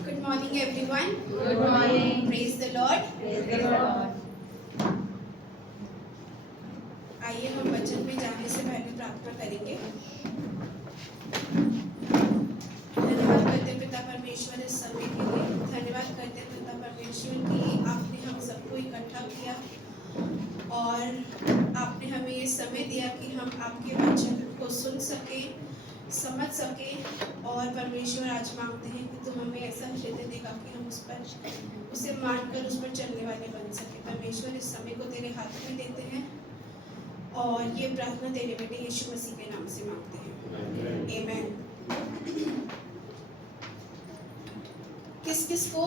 Good morning, everyone. Good morning. Praise the Lord. Praise the Lord. आइए हम वचन में जाने से पहले प्रार्थना करेंगे। धन्यवाद करते पिता परमेश्वर इस समय के लिए। धन्यवाद करते पिता परमेश्वर कि आपने हम सबको इकट्ठा किया और आपने हमें ये समय दिया कि हम आपके वचन को सुन सकें, समझ सकें। और परमेश्वर आज मांगते हैं कि तू हमें ऐसा हृदय देगा कि हम उसे मानकर उस पर चलने वाले बन सके। परमेश्वर इस समय को तेरे हाथ में देते हैं और ये प्रार्थना तेरे बेटे यीशु मसीह के नाम से मांगते हैं, आमीन। किस किस को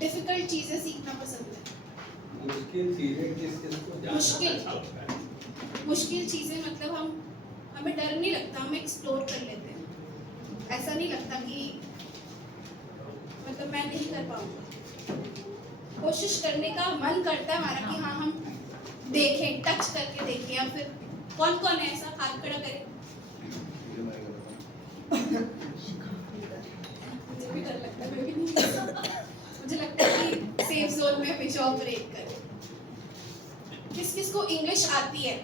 डिफिकल्ट चीजें सीखना पसंद है? मुश्किल चीजें किस किस को मुश्किल चीजें मतलब हमें डर नहीं लगता, हम एक्सप्लोर कर लेते हैं। ऐसा नहीं लगता कि मतलब मैं नहीं कर पाऊंगा। कोशिश करने का मन करता है हमारा कि हाँ हम देखें, टच करके देखें। या फिर कौन कौन है ऐसा, हाथ खड़ा करे। मुझे भी डर लगता है, मैं भी नहीं करता। मुझे लगता है कि सेफ जोन में हमेशा ऑपरेट करें। किस किस को इंग्लिश आती है?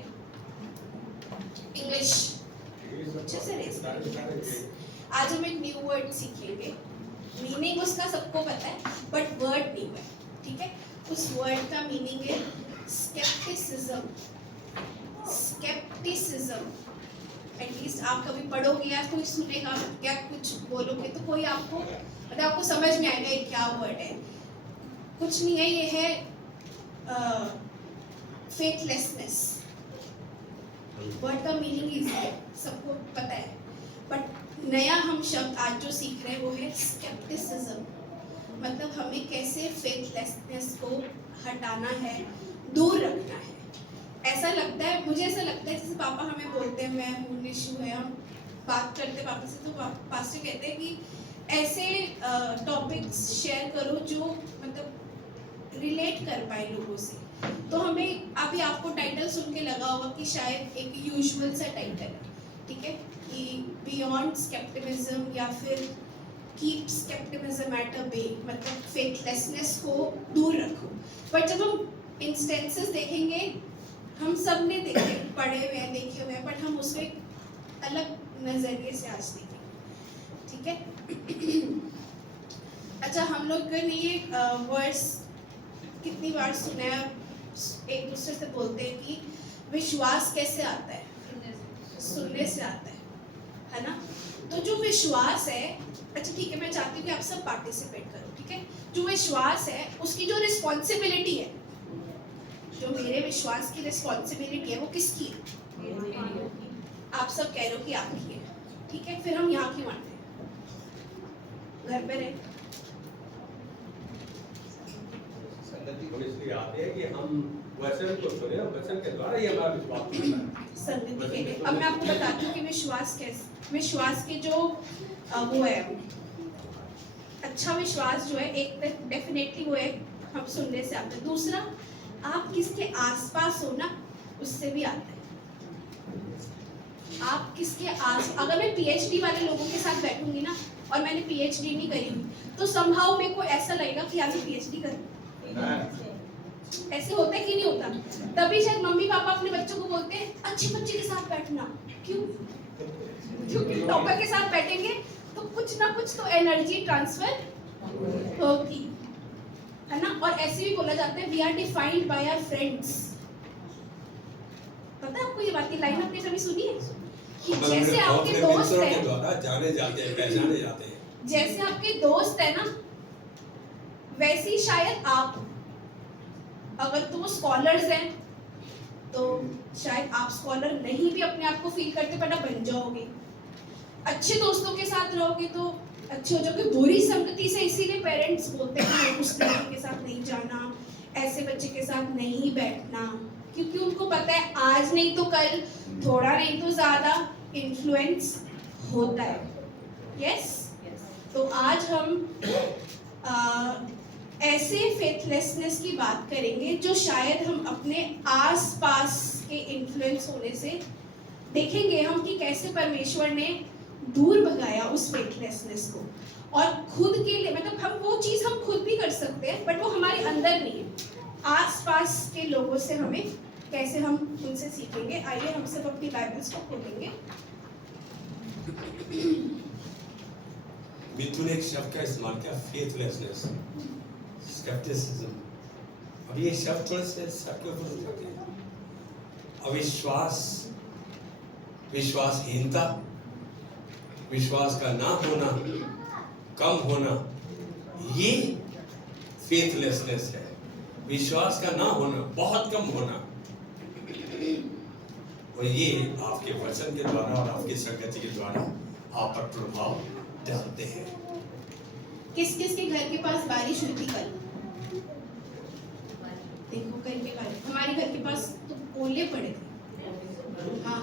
इंग्लिश अच्छे से रेस करेंगे। आज हम एक न्यू वर्ड सीखेंगे। मीनिंग उसका सबको पता है बट वर्ड नहीं है, ठीक है। उस वर्ड का मीनिंग है स्केप्टिसिज्म। स्केप्टिसिज्म एटलीस्ट आप कभी पढ़ोगे या कोई सुनेगा या कुछ बोलोगे तो कोई आपको मतलब आपको समझ में आएगा ये क्या वर्ड है। कुछ नहीं है, ये है फेथलेसनेस। वर्ड का मीनिंग इजी है, सबको पता है। बट नया हम शब्द आज जो सीख रहे हैं वो है स्केप्टिसिज्म। मतलब हमें कैसे फेथलेसनेस को हटाना है, दूर रखना है। ऐसा लगता है, मुझे ऐसा लगता है जैसे पापा हमें बोलते हैं मैं हूँ, निशु है, हम बात करते पापा से तो पास्टर कहते हैं कि ऐसे टॉपिक्स शेयर करो जो मतलब रिलेट कर पाए लोगों से। तो हमें अभी आपको टाइटल सुन के लगा होगा कि शायद एक यूजुअल सा टाइटल है, ठीक है, कि बियॉन्ड स्केप्टिसिज्म या फिर कीप स्केप्टिसिज्म एट अ बे, मतलब फेथलेसनेस को दूर रखो। बट जब हम इंस्टेंसेस देखेंगे, हम सब ने देखे, पढ़े हुए हैं, देखे हुए हैं, बट हम उसको एक अलग नजरिए से आज देखेंगे, ठीक है। अच्छा, हम लोग ने ये वर्ड्स कितनी बार सुना है, एक दूसरे से बोलते हैं कि विश्वास कैसे आता है? सुनने से आता है ना। तो जो विश्वास है, अच्छा ठीक है, मैं चाहती हूँ कि आप सब पार्टिसिपेट करो, ठीक है। जो विश्वास है उसकी जो रिस्पॉन्सिबिलिटी है, जो मेरे विश्वास की रिस्पॉन्सिबिलिटी है वो किसकी है? आप सब कह रहे हो कि आपकी है, ठीक है। फिर हम यहाँ क्यों आते हैं? घर पे रहे हम इसलिए आते हैं कि हम वचन को सुने और वचन के द्वारा ये हमारा विश्वास होता है। संगति के लिए। अब मैं आपको बताती हूँ कि विश्वास के जो वो है, अच्छा विश्वास जो है, एक डेफिनेटली वो है हम सुनने से आता है। दूसरा, आप किसके आसपास हो ना, उससे भी आता है। आप किसके अगर मैं पीएचडी वाले लोगों के साथ बैठूंगी ना और मैंने पीएचडी नहीं करी हुई तो समहाउ मेरे को ऐसा लगेगा कि यार पीएचडी कर। ऐसे होता है कि नहीं होता? तभी शायद मम्मी पापा अपने बच्चों को बोलते हैं अच्छे बच्चे के साथ बैठना। क्यों? क्योंकि टॉपर के साथ बैठेंगे तो कुछ ना कुछ तो एनर्जी ट्रांसफर होगी, है ना। और ऐसे भी बोला जाता है we are defined by our friends. पता है आपको ये बात? की लाइन आपने कभी सुनी है कि जैसे आपके दोस्त हैं द्वारा जाने जाते हैं, पहचाने जाते हैं। जैसे आपके दोस्त है ना, वैसे ही शायद आप, अगर तो वो स्कॉलर्स हैं तो शायद आप स्कॉलर नहीं भी अपने आप को फील करते पर आप बन जाओगे। अच्छे दोस्तों के साथ रहोगे तो अच्छे हो जाओगे। बुरी संगति से इसीलिए पेरेंट्स बोलते हैं उस लड़के के साथ नहीं जाना, ऐसे बच्चे के साथ नहीं बैठना, क्योंकि उनको पता है आज नहीं तो कल, थोड़ा नहीं तो ज्यादा इन्फ्लुएंस होता है। यस। तो आज हम ऐसे फेथलेसनेस की बात करेंगे जो शायद हम अपने आसपास के इन्फ्लुएंस होने से देखेंगे हम कि कैसे परमेश्वर ने दूर भगाया उस फेथलेसनेस को, और खुद के लिए मतलब हम वो चीज़ हम खुद भी कर सकते हैं बट वो हमारे अंदर नहीं है। आसपास के लोगों से हमें कैसे हम उनसे सीखेंगे। आइए हम सब अपनी बाइबल्स को खोलेंगे। मिथुन एक शब्द का इस्तेमाल किया, फेथलेसनेस, स्केप्टिसिज्म। अब ये शब्द थोड़े से सबके ऊपर उठते हैं। अविश्वास, विश्वासहीनता, विश्वास का ना होना, कम होना, ये फेथलेसनेस है। विश्वास का ना होना, बहुत कम होना, और ये आपके वचन के द्वारा और आपकी संगति के द्वारा आप पर प्रभाव डालते हैं। किस किस के घर के पास बारिश हुई थी कल? देखो कल के बारिश, हमारे घर के पास तो ओले पड़े थे। हाँ,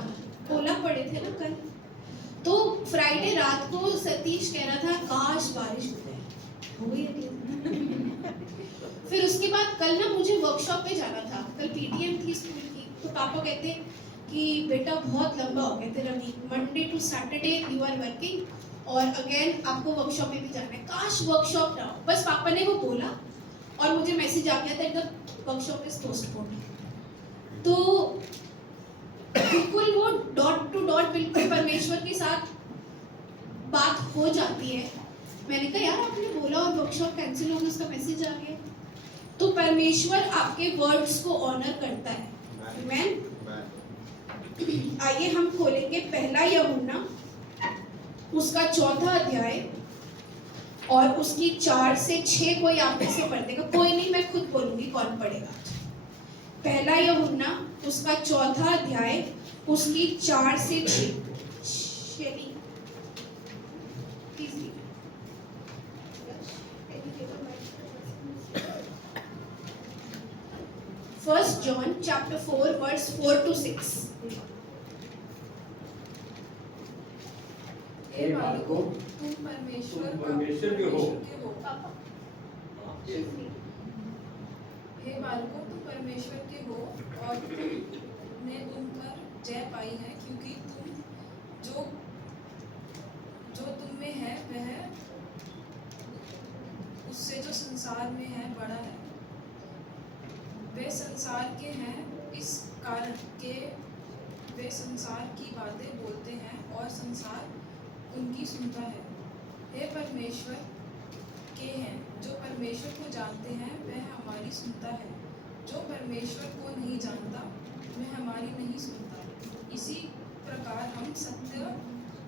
ओला पड़े थे ना कल। तो फ्राइडे रात को सतीश कह रहा था काश बारिश हो गई अगले। फिर उसके बाद कल ना मुझे वर्कशॉप पे जाना था, कल पीटीएम थी स्कूल की। तो पापा कहते कि बेटा बहुत लंबा हो गया तेरा week, Monday to Saturday you are working और अगेन आपको वर्कशॉप पे भी जाना है, काश वर्कशॉप ना हो। बस पापा ने वो बोला और मुझे मैसेज आ गया था एकदम वर्कशॉप इज पोस्टपोन्ड। तो बिल्कुल वो डॉट टू डॉट बिल्कुल परमेश्वर के साथ बात हो जाती है। मैंने कहा यार आपने बोला और वर्कशॉप कैंसिल हो गई, उसका मैसेज आ गया। तो परमेश्वर आपके वर्ड्स को ऑनर करता है। आमीन। आइए हम खोलेंगे पहला यूहन्ना उसका 4था अध्याय और उसकी 4 से 6। कोई आप में से पढ़ देगा? कोई नहीं, मैं खुद बोलूंगी कौन पढ़ेगा। पहला यूहन्ना उसका 4था अध्याय उसकी 4 से 6। First John chapter 4 verse 4 to 6। हे बालकों, तुम परमेश्वर के हो। हे बालकों, तुम परमेश्वर के हो और तुमने तुम पर जय पाई है, क्योंकि तुम जो तुम में है वह उससे जो संसार में है बड़ा है। वे संसार के हैं इस कारण के वे संसार की बातें बोलते हैं और संसार उनकी सुनता है। हे परमेश्वर के हैं, जो परमेश्वर को जानते हैं वह हमारी सुनता है। जो परमेश्वर को नहीं जानता वह हमारी नहीं सुनता। इसी प्रकार हम सत्य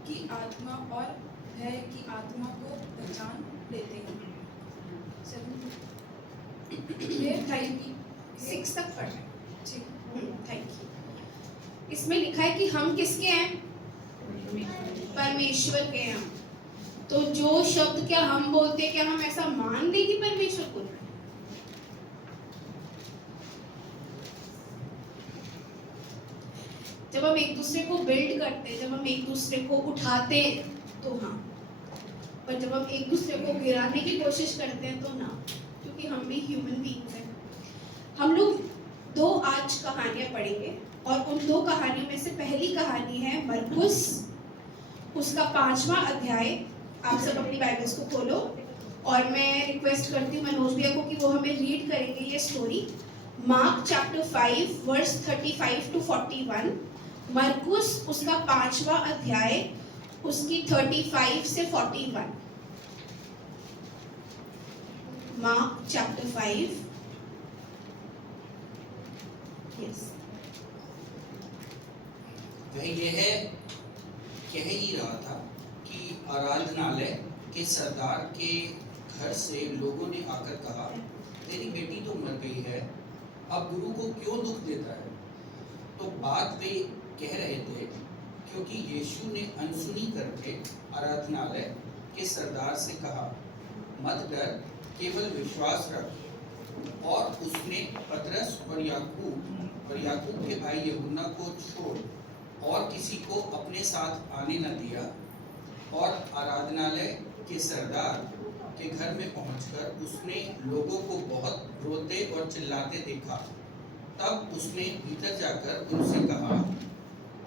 की आत्मा और भय की आत्मा को पहचान लेते हैं। 6 तक पढ़ रहे ठीक। Thank you. इसमें लिखा है कि हम किसके हैं? परमेश्वर के हैं। तो जो शब्द क्या हम बोलते हैं, क्या हम ऐसा मान लें कि परमेश्वर को? जब हम एक दूसरे को बिल्ड करते हैं, जब हम एक दूसरे को उठाते हैं तो हाँ, पर जब हम एक दूसरे को गिराने की कोशिश करते हैं तो ना, क्योंकि हम भी ह्यूमन बीइंग्स हैं। हम लोग 2 आज कहानियां पढ़ेंगे और उन 2 कहानियों में से पहली कहानी है मरकुस उसका 5वां अध्याय। आप सब अपनी बाइबल्स को खोलो और मैं रिक्वेस्ट करती हूँ मनोज भैया को कि वो हमें रीड करेंगे ये story. Mark chapter 5 verse 35 to 41। मरकुस उसका 5वां अध्याय उसकी 35 से 41। Mark chapter 5। यस। वह यह कह ही रहा था कि आराधनालय के सरदार के घर से लोगों ने आकर कहा, तेरी बेटी तो मर गई है, अब गुरु को क्यों दुख देता है? तो बात वे कह रहे थे क्योंकि यीशु ने अनसुनी करके आराधनालय के सरदार से कहा, मत डर, केवल विश्वास रख। और उसने पतरस और याकूब के भाई यूहन्ना को छोड़ और किसी को अपने साथ आने न दिया। और आराधनालय के सरदार के घर में पहुंचकर उसने लोगों को बहुत रोते और चिल्लाते देखा। तब उसने भीतर जाकर उनसे कहा,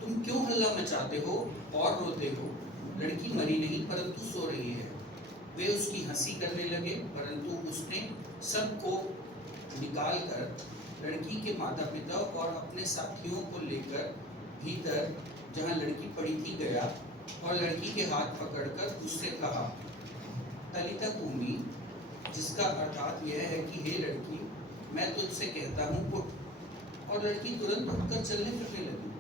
तुम क्यों हल्ला मचाते हो और रोते हो? लड़की मरी नहीं परंतु सो रही है। वे उसकी हंसी करने लगे, परंतु उसने सबको निकाल कर लड़की के माता पिता और अपने साथियों को लेकर भीतर जहाँ लड़की पड़ी थी गया और लड़की के हाथ पकड़कर उससे कहा, तलिता कूमी, जिसका अर्थात यह है कि हे लड़की, मैं तुझसे कहता हूँ उठ। और लड़की तुरंत उठकर चलने फिरने लगी,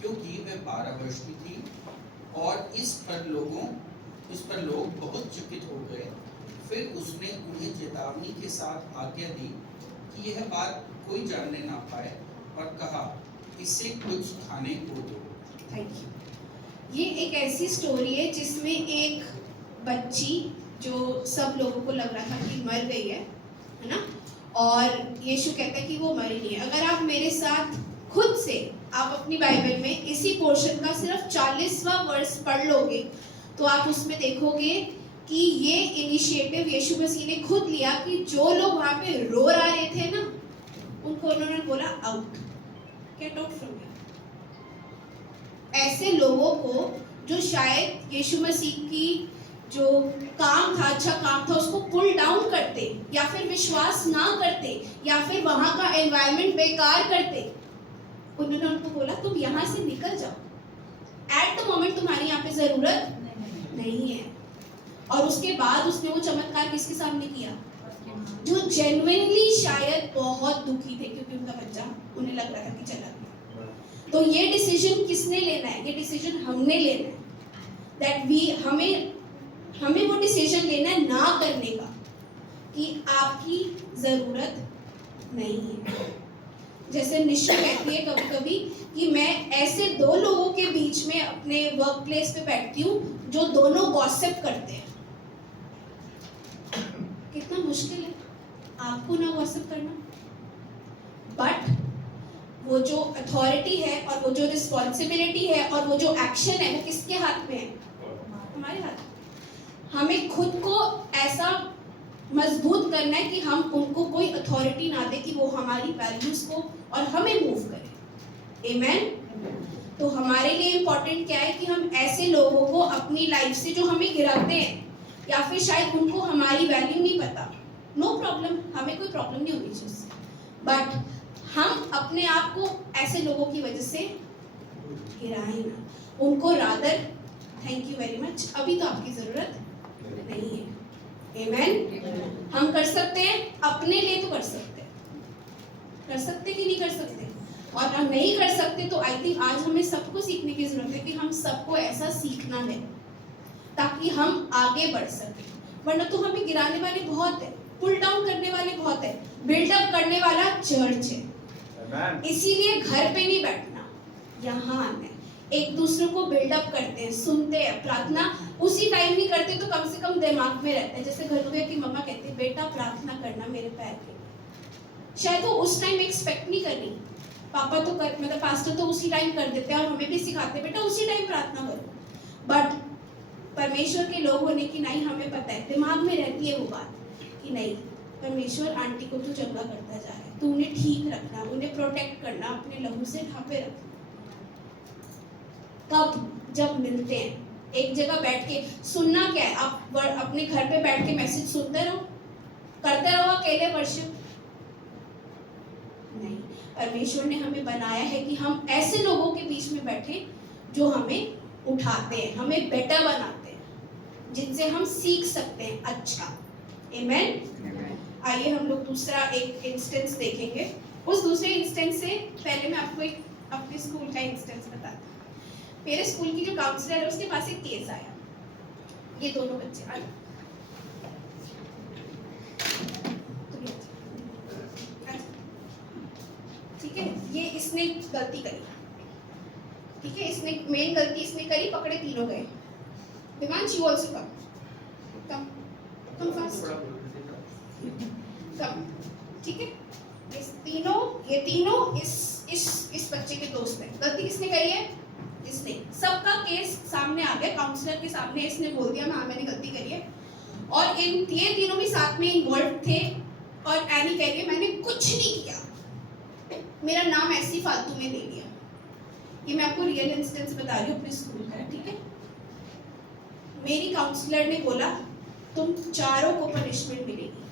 क्योंकि वह 12 वर्ष की थी। और इस पर लोग बहुत चकित हो गए। फिर उसने उन्हें चेतावनी के साथ आज्ञा दी कि यह बात कोई जानने ना पाए, और कहा, इसे कुछ खाने को दो। Thank you. ये एक ऐसी स्टोरी है जिसमें एक बच्ची जो सब लोगों को लग रहा था कि मर गई है ना, और यीशु कहता है कि वो मरी नहीं है। अगर आप मेरे साथ खुद से आप अपनी बाइबल में इसी पोर्शन का सिर्फ 40वां वर्स पढ़ लोगे तो आप उसमें देखोगे कि ये इनिशिएटिव यीशु मसीह ने खुद लिया कि जो लोग वहाँ पे रो रहे थे ना, उनको उन्होंने बोला out, get out from here. ऐसे लोगों को जो शायद यीशु मसीह की जो काम था, अच्छा काम था, उसको पुल डाउन करते या फिर विश्वास ना करते या फिर वहाँ का एनवायरनमेंट बेकार करते, उन्होंने उनको बोला तुम यहाँ से निकल जाओ, एट द मोमेंट तुम्हारी यहाँ पे जरूरत नहीं है। और उसके बाद उसने वो चमत्कार किसके सामने किया? जो जेन्युइनली शायद बहुत दुखी थे क्योंकि उनका बच्चा उन्हें लग रहा था कि चला गया। तो ये डिसीजन किसने लेना है? ये डिसीजन हमने लेना है। दैट हमें वो डिसीजन लेना है ना करने का कि आपकी जरूरत नहीं है। जैसे निशा कहती है कभी कभी कि मैं ऐसे 2 लोगों के बीच में अपने वर्क प्लेस पे बैठती हूँ जो दोनों गॉसिप करते हैं। कितना मुश्किल है आपको ना गॉसिप करना, बट वो जो अथॉरिटी है और वो जो रिस्पॉन्सिबिलिटी है और वो जो एक्शन है वो किसके हाथ में है? हमारे हाथ में। हमें खुद को ऐसा मजबूत करना है कि हम उनको कोई अथॉरिटी ना दे कि वो हमारी वैल्यूज को और हमें मूव करें। आमेन। तो हमारे लिए इम्पोर्टेंट क्या है कि हम ऐसे लोगों को अपनी लाइफ से जो हमें गिराते हैं या फिर शायद उनको हमारी वैल्यू नहीं पता, नो प्रॉब्लम, हमें कोई प्रॉब्लम नहीं होनी चाहिए, बट हम अपने आप को ऐसे लोगों की वजह से गिराएं ना, उनको rather thank you very much, अभी तो आपकी जरूरत नहीं है। आमेन। हम कर सकते हैं, अपने लिए तो कर सकते हैं, कर सकते कि नहीं कर सकते? और हम नहीं कर सकते तो आई थिंक आज हमें सबको सीखने की जरूरत है कि हम सबको ऐसा सीखना है ताकि हम आगे बढ़ सकें। वरना तो हमें गिराने वाले बहुत है, पुल डाउन करने वाले बहुत है, बिल्डअप करने वाला चर्च है। इसीलिए घर पे नहीं बैठना, यहाँ आना है। एक दूसरे को बिल्डअप करते हैं, सुनते हैं, प्रार्थना उसी टाइम नहीं करते तो कम से कम दिमाग में रहता है। जैसे घर में कि मम्मा कहते हैं बेटा प्रार्थना करना मेरे पैर के लिए, शायद वो उस टाइम एक्सपेक्ट नहीं करनी, पापा तो कर मतलब पास्टर तो उसी टाइम कर देते हैं और हमें भी सिखाते हैं बेटा उसी टाइम प्रार्थना करो, बट परमेश्वर के लोग होने की नहीं, हमें पता है, दिमाग में रहती है वो बात कि नहीं, परमेश्वर आंटी को तो चंगा करता जा रहा है, तो उन्हें ठीक रखना, उन्हें प्रोटेक्ट करना, अपने लहू से ढांपे रखना। कब? जब मिलते हैं एक जगह बैठ के। सुनना क्या है? आप अपने घर पे बैठ के मैसेज सुनते रहो, करते रहो अकेले वर्शिप? नहीं, परमेश्वर ने हमें बनाया है कि हम ऐसे लोगों के बीच में बैठे जो हमें उठाते हैं, हमें बेटर बनाते हैं, जिनसे हम सीख सकते हैं अच्छा। आमेन। आइए हम लोग दूसरा एक इंस्टेंस देखेंगे। उस दूसरे इंस्टेंस से पहले मैं आपको एक अपने स्कूल का इंस्टेंस बताती हूँ। मेरे स्कूल की जो काउंसलर है उसके पास एक केस आया, ये दोनों बच्चे आए, ठीक है, ये इसने गलती करी, ठीक है, इसने मेन गलती इसने करी, पकड़े तीनों गए। Demand you also come fast come, ठीक है। ये तीनों इस बच्चे के दोस्त हैं। गलती किसने करी है? इसने। सबका केस सामने आ गया, काउंसलर के सामने इसने बोल दिया हाँ मैंने गलती करी है, और ये तीनों भी साथ में इन्वॉल्व थे। और एनी कह रही है मैंने कुछ नहीं किया, मेरा नाम ऐसी फालतू में ले लिया। ये मैं आपको रियल इंस्टेंस बता रही हूँ अपने स्कूल का, ठीक है। मेरी काउंसलर ने बोला तुम चारों को पनिशमेंट मिलेगी,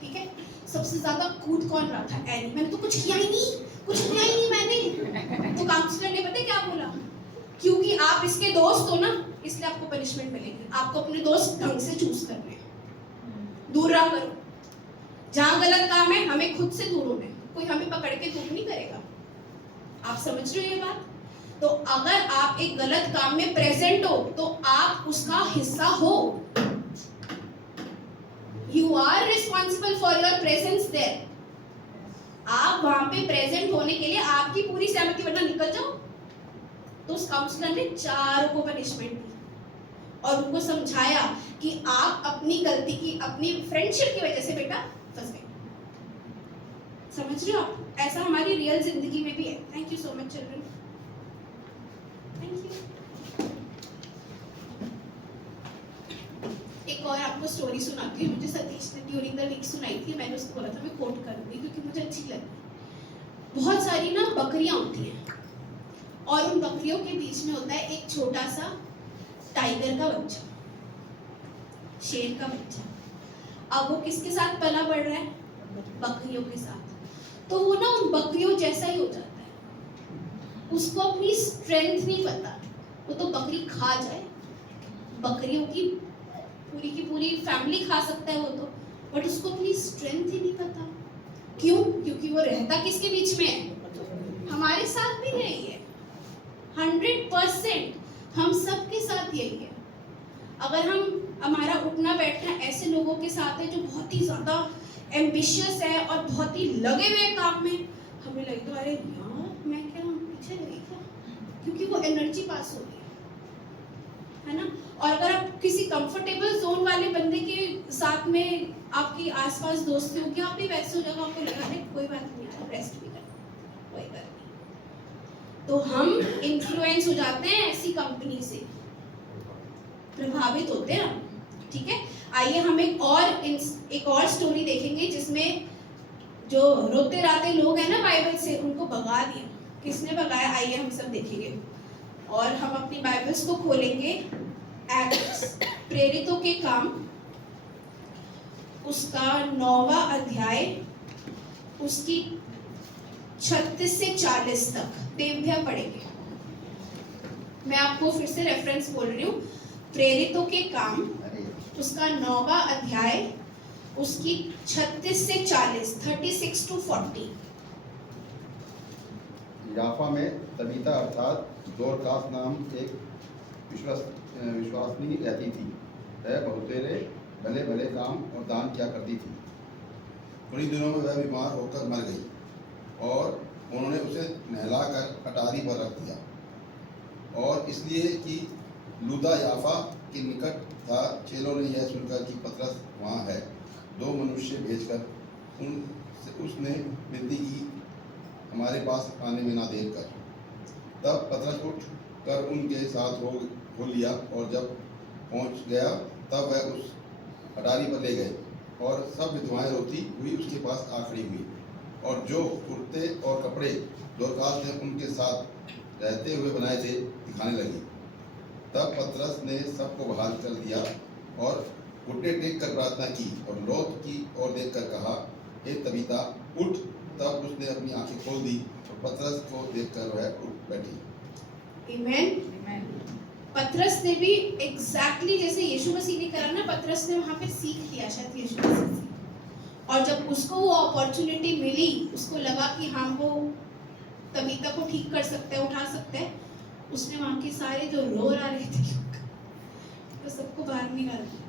ठीक है। सबसे ज्यादा कूद कौन रहा था? एनी। मैंने तो कुछ किया ही नहीं, कुछ किया ही नहीं मैंने। तो काउंसलर ने पता क्या बोला, क्योंकि आप इसके दोस्त हो ना, इसलिए आपको पनिशमेंट मिलेगी। आपको अपने दोस्त ढंग से चूज करने हैं, दूर रहा करो। जहां गलत काम है हमें खुद से दूर होना है, कोई हमें पकड़ के दूर नहीं करेगा। आप समझ रहे हो ये बात? तो अगर आप एक गलत काम में प्रेजेंट हो तो आप उसका हिस्सा हो। You are responsible for your presence there. आप वहां पे प्रेजेंट होने के लिए आपकी पूरी सहमति, वरना निकल जाओ। तो उस काउंसलर ने चारों को पनिशमेंट दी और उनको समझाया कि आप अपनी गलती की, अपनी फ्रेंडशिप की वजह से बेटा फंस गए। समझ रहे हो आप? ऐसा हमारी रियल जिंदगी में भी है। Thank you so much children, thank you. एक और आपको स्टोरी सुनाती हूँ। मुझे सतीश ने ड्यूरिंग द वीक सुनाई थी, मैंने उसको बोला था मैं कोट करूंगी क्योंकि मुझे अच्छी लगी। बहुत सारी ना बकरियां होती हैं और उन बकरियों के बीच में होता है एक छोटा सा टाइगर का बच्चा, शेर का बच्चा। अब वो किसके साथ पला बढ़ रहा है? बकरियों के साथ। तो वो ना उन बकरियों जैसा ही हो जाता है। उसको अपनी स्ट्रेंथ नहीं पता। वो तो बकरी खा जाए, बकरियों की पूरी फैमिली खा सकता है वो तो, बट उसको अपनी स्ट्रेंथ ही नहीं पता। क्यों? क्योंकि वो रहता किसके बीच में है? हमारे साथ भी यही है। 100% हम सबके साथ यही है। अगर हमारा उठना बैठना ऐसे लोगों के साथ है जो बहुत ही ज्यादा एम्बिशियस है और बहुत ही लगे हुए काम में, हमें लगता है अरे यार मैं क्या पीछे रही क्या, क्योंकि वो एनर्जी पास हो रही है ना। और अगर आप किसी कंफर्टेबल जोन वाले बंदे के साथ में आपकी आसपास दोस्ती होगी, आप भी वैसे हो जाएगा, आपको लगा अरे कोई बात नहीं यार, रेस्ट भी करना, कोई बात नहीं। तो हम इन्फ्लुएंस हो जाते हैं ऐसी कंपनी से, प्रभावित होते हैं, ठीक है। आइए हम एक और स्टोरी देखेंगे जिसमें जो रोते राते लोग हैं ना बाइबल से, उनको भगा दिया। किसने भगाया? आइए हम सब देखेंगे। और हम अपनी बाइबल्स को खोलेंगे एक्ट्स, प्रेरितों के काम, उसका 9वां अध्याय, उसकी 36 से 40 तक देवभ्या पढ़ेंगे। मैं आपको फिर से रेफरेंस बोल रही हूँ, प्रेरितों के काम, उसका 9वां अध्याय, उसकी 36 से 40, 36 to 40। याफा में तबीता अर्थात दोरकास नाम एक विश्वासनी रहती थी। वह बहुतेरे भले भले काम और दान किया करती थी। थोड़ी दिनों में वह बीमार होकर मर गई और उन्होंने उसे नहलाकर अटारी पर रख दिया। और इसलिए कि लूदा याफा के निकट था, चेलों ने यह सुनकर कि पतरस वहाँ है, 2 मनुष्य भेजकर उसने विनती की, हमारे पास आने में ना देर कर। तब पतरस उठ कर उनके साथ हो लिया और जब पहुँच गया तब वह उस अटारी पर ले गए और सब विधवाएं रोती हुई उसके पास आ खड़ी हुई। और जो कुर्ते और कपड़े दोरकास ने उनके साथ रहते हुए बनाए थे दिखाने लगी। तब पतरस ने सबको बहाल कर दिया और घुटने टेक कर प्रार्थना की और लौट की ओर देखकर कहा, हे तबीता उठ। तब उसने अपनी आंखें खोल दी और पतरस को देखकर वह उठ बैठी। आमीन। पतरस ने भी एग्जैक्टली जैसे यीशु मसीह ने करा ना, पतरस ने वहाँ पे सीख लिया शायद यीशु मसीह से। और जब उसको वो अपॉर्चुनिटी मिली, उसको लगा कि हाँ वो तबीता को ठीक कर सकते हैं, उठा सकते हैं, उसने वहाँ के सारे जो रो रहे थे तो सबको बाहर निकाल दिया।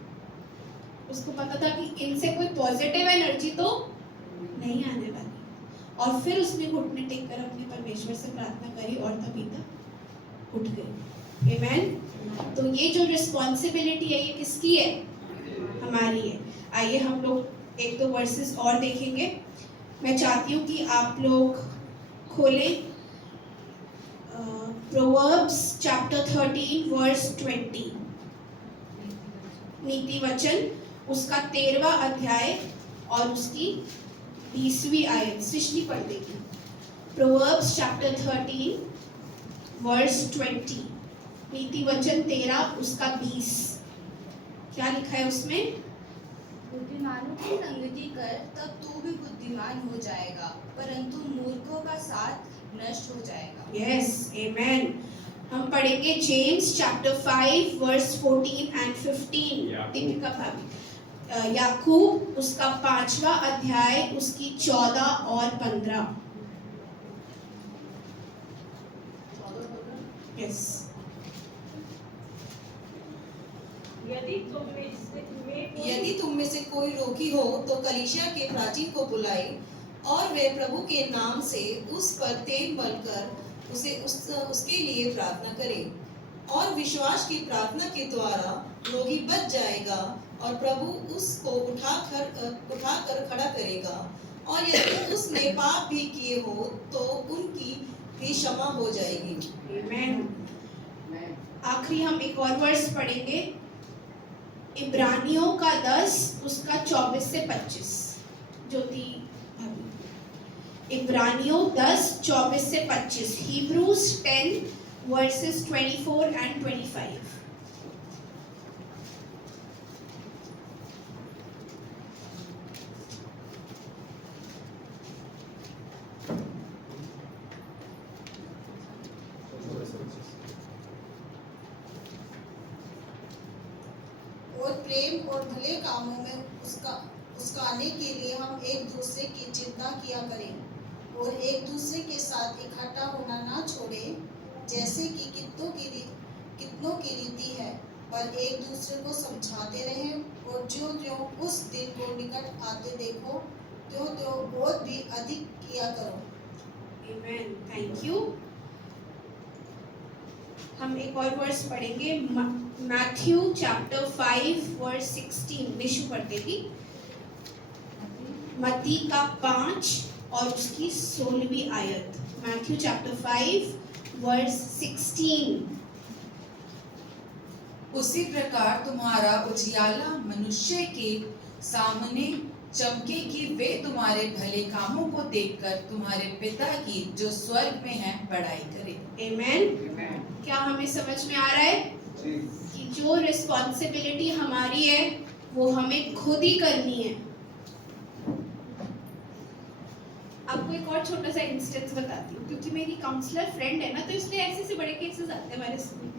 उसको पता था कि इनसे कोई पॉजिटिव एनर्जी तो नहीं आने वाली। और फिर उसने घुटने टेक कर अपने परमेश्वर से प्रार्थना करी और तबीता उठ गई। आमीन। तो ये जो रिस्पॉन्सिबिलिटी है ये किसकी है? हमारी है। आइए हम लोग 1-2 वर्सेस और देखेंगे। मैं चाहती हूँ कि आप लोग खोलें प्रोवर्ब्स चैप्टर 13 वर्स 20, नीति वचन उसका 13वां अध्याय और उसकी 20वीं आयत। सृष्टि पढ़ देगी। प्रोवर्ब्स चैप्टर 13 वर्स 20, नीति वचन 13 उसका 20। क्या लिखा है उसमें? बुद्धिमानों की संगति कर तब तू भी बुद्धिमान हो जाएगा, परंतु मूर्खों का साथ नष्ट हो जाएगा। Yes, amen. हम पढ़ेंगे James chapter 5 verse 14 and 15। Deepika भाभी, याकूब उसका 5वां अध्याय उसकी 14 और 15। यस। यदि तुम में से कोई रोगी हो तो कलीसिया के प्राचीन को बुलाए और वे प्रभु के नाम से उस पर तेल मलकर उसके लिए प्रार्थना करें, और विश्वास की प्रार्थना के द्वारा रोगी बच जाएगा और प्रभु उसको उठाकर खड़ा करेगा। और यदि उसने पाप भी किए हो तो उनकी भी क्षमा हो जाएगी। आमेन। आखिरी हम एक और वर्स पढ़ेंगे, इब्रानियों का 10 उसका 24 से 25। ज्योति भाभी, इब्रानियों 10 24 से 25। Hebrews 10 verses 24 and 25। और प्रेम और भले कामों में उसकाने के लिए हम एक दूसरे की चिंता किया करें और एक दूसरे के साथ इकट्ठा होना ना छोड़ें, जैसे कि कितनों की रीति है, पर एक दूसरे को समझाते रहें। और जो उस दिन को निकट आते देखो त्यों बहुत भी अधिक किया करो। आमेन, थैंक यू। हम एक और वर्स पढ़ेंगे, मैथ्यू चैप्टर 5 वर्स 16। निशु पढ़ देगी। मत्ती का 5 और उसकी 16वीं आयत। Matthew chapter 5 verse 16। उसी प्रकार तुम्हारा उजियाला मनुष्य के सामने चमके कि वे तुम्हारे भले कामों को देखकर तुम्हारे पिता की जो स्वर्ग में है बड़ाई करें। आमेन। क्या हमें समझ में आ रहा है कि जो रिस्पॉन्सिबिलिटी हमारी है वो हमें खुद ही करनी है। आपको एक और छोटा सा इंस्टेंस बताती हूँ, क्योंकि मेरी काउंसलर फ्रेंड है ना, तो इसलिए ऐसे से बड़े केसेस आते हैं हमारे स्कूल में।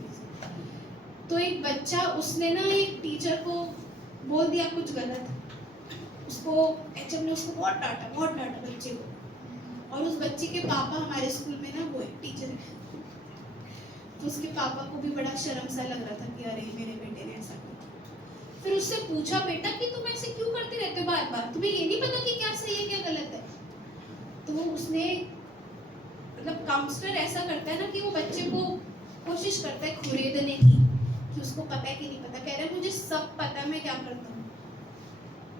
तो एक बच्चा, उसने ना एक टीचर को बोल दिया कुछ गलत, उसको एचएम ने उसको बहुत डांटा बच्चे को। और उस बच्चे के पापा हमारे स्कूल में ना वो टीचर है, तो उसके पापा को भी बड़ा शर्म सा लग रहा था कि अरे मेरे बेटे ने ऐसा किया। फिर उससे पूछा, बेटा कि तुम ऐसे क्यों करते रहते हो बार बार, तुम्हें ये नहीं पता कि क्या सही है क्या गलत है? तो उसने, मतलब काउंसलर ऐसा करता है ना कि वो बच्चे को कोशिश करता है खुरेदने की, कि उसको पता है कि नहीं पता। कह रहा है मुझे सब पता है मैं क्या करता हूँ,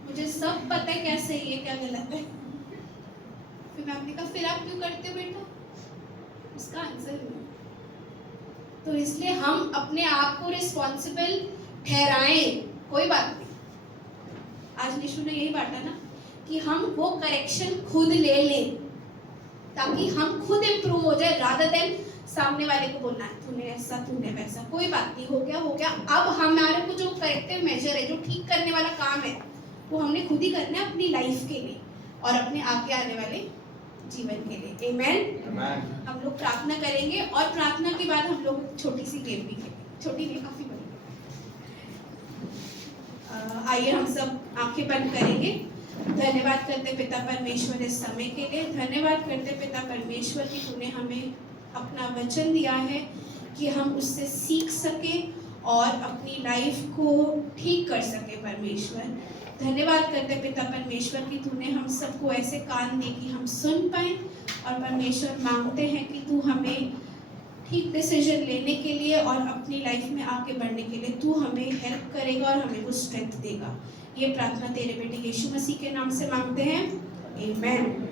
मुझे सब पता है क्या सही है क्या गलत है। फिर मैम ने कहा फिर आप क्यों करते हो बेटा? उसका आंसर नहीं। तो इसलिए हम अपने आप को रिस्पॉन्सिबल ठहराएं, कोई बात नहीं। आज निशु ने यही बांटा ना कि हम वो करेक्शन खुद ले लें, ताकि हम खुद इम्प्रूव हो जाए, रादर देन सामने वाले को बोलना है तूने ऐसा तूने वैसा। कोई बात नहीं, हो गया। अब हमारे को जो करेक्टिव मेजर है, जो ठीक करने वाला काम है, वो हमने खुद ही करना है अपनी लाइफ के लिए और अपने आगे आने वाले जीवन के लिए। आमेन। हम लोग प्रार्थना करेंगे और प्रार्थना के बाद हम लोग छोटी सी गेम भी खेलेंगे, छोटी नहीं काफी बड़ी। आइए हम सब आंखें बंद करेंगे। धन्यवाद करते पिता परमेश्वर इस समय के लिए। धन्यवाद करते पिता परमेश्वर कि तूने हमें अपना वचन दिया है कि हम उससे सीख सके और अपनी लाइफ को ठीक कर सके। परमेश्वर धन्यवाद करते पिता परमेश्वर कि तूने हम सबको ऐसे कान दे कि हम सुन पाए। और परमेश्वर मांगते हैं कि तू हमें ठीक डिसीजन लेने के लिए और अपनी लाइफ में आगे बढ़ने के लिए तू हमें हेल्प करेगा और हमें वो स्ट्रेंथ देगा। ये प्रार्थना तेरे बेटे यीशु मसीह के नाम से मांगते हैं, आमीन।